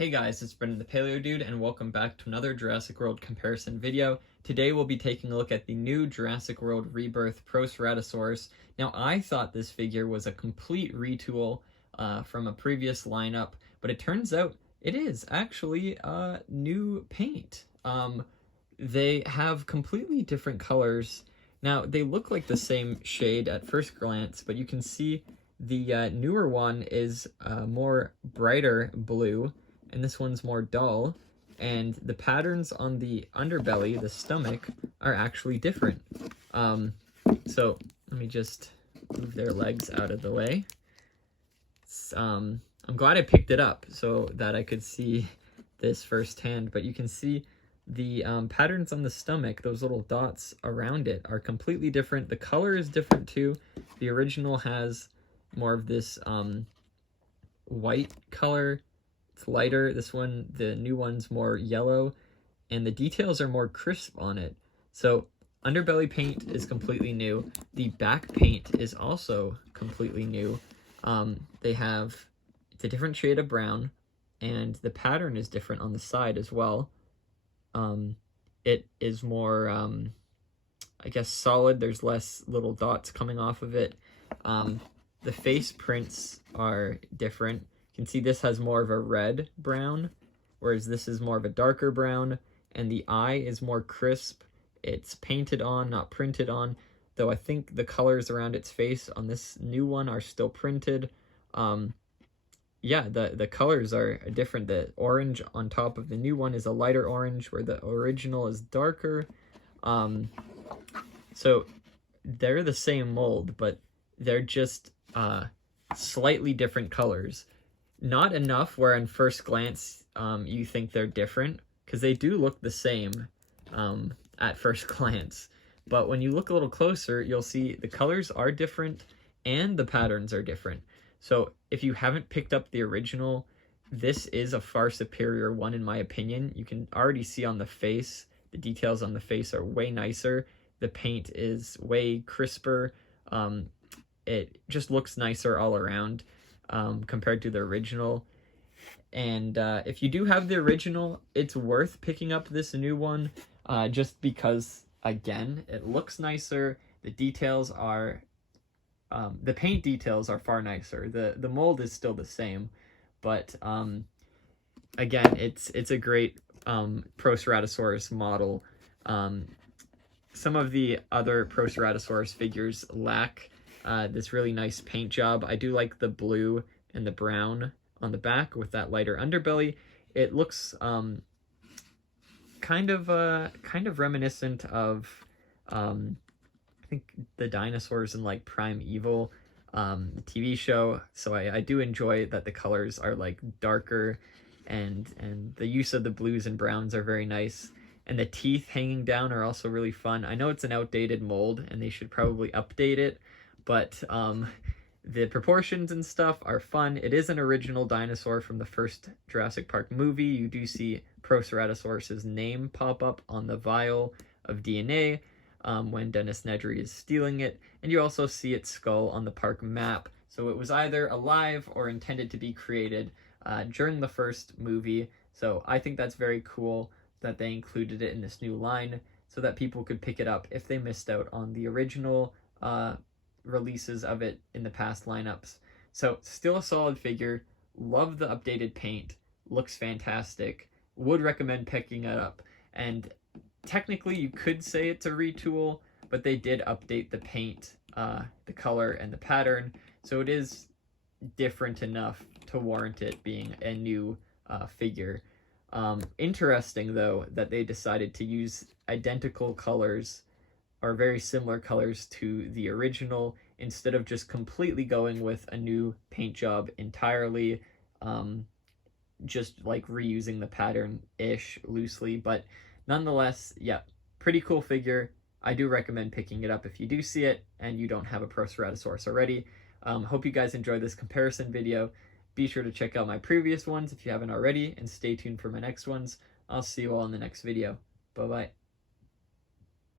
Hey guys, it's Brendan the Paleo Dude, and welcome back to another Jurassic World comparison video. Today we'll be taking a look at the new Jurassic World Rebirth Proceratosaurus. Now, I thought this figure was a complete retool from a previous lineup, but it turns out it is actually new paint. They have completely different colors. Now, they look like the same shade at first glance, but you can see the newer one is more brighter blue, and this one's more dull, and the patterns on the underbelly, the stomach, are actually different. So let me just move their legs out of the way. I'm glad I picked it up so that I could see this firsthand, but you can see the patterns on the stomach, those little dots around it, are completely different. The color is different too. The original has more of this white color. It's lighter. This one, the new one's more yellow, and the details are more crisp on it. So underbelly paint is completely new. The back paint is also completely new. It's a different shade of brown, and the pattern is different on the side as well. It is more, I guess, solid. There's less little dots coming off of it. The face prints are different. You can see this has more of a red brown, whereas this is more of a darker brown, and the eye is more crisp. It's painted on, not printed on, though I think the colors around its face on this new one are still printed. Yeah, the colors are different. The orange on top of the new one is a lighter orange, where the original is darker. So they're the same mold, but they're just slightly different colors. Not enough where on first glance you think they're different, because they do look the same at first glance. But when you look a little closer, you'll see the colors are different and the patterns are different. So if you haven't picked up the original, this is a far superior one in my opinion. You can already see on the face, the details on the face are way nicer. The paint is way crisper. It just looks nicer all around compared to the original. And if you do have the original, it's worth picking up this new one just because, again, it looks nicer. The details are, the paint details are far nicer. The mold is still the same, but again, it's a great Proceratosaurus model. Some of the other Proceratosaurus figures lack this really nice paint job. I do like the blue and the brown on the back with that lighter underbelly. It looks kind of reminiscent of I think the dinosaurs in like Primeval, the TV show. So I do enjoy that the colors are like darker, and the use of the blues and browns are very nice. And the teeth hanging down are also really fun. I know it's an outdated mold and they should probably update it, but the proportions and stuff are fun. It is an original dinosaur from the first Jurassic Park movie. You do see Proceratosaurus's name pop up on the vial of DNA when Dennis Nedry is stealing it, and you also see its skull on the park map. So it was either alive or intended to be created during the first movie. So I think that's very cool that they included it in this new line so that people could pick it up if they missed out on the original releases of it in the past lineups. So still a solid figure. Love the updated paint. Looks fantastic. Would recommend picking it up. And technically you could say it's a retool, but they did update the paint, the color, and the pattern, so it is different enough to warrant it being a new figure. Interesting though that they decided to use identical colors or very similar colors to the original instead of just completely going with a new paint job entirely, just like reusing the pattern-ish loosely. But nonetheless, yeah, pretty cool figure. I do recommend picking it up if you do see it and you don't have a Proceratosaurus already. Hope you guys enjoyed this comparison video. Be sure to check out my previous ones if you haven't already, and stay tuned for my next ones. I'll see you all in the next video. Bye-bye.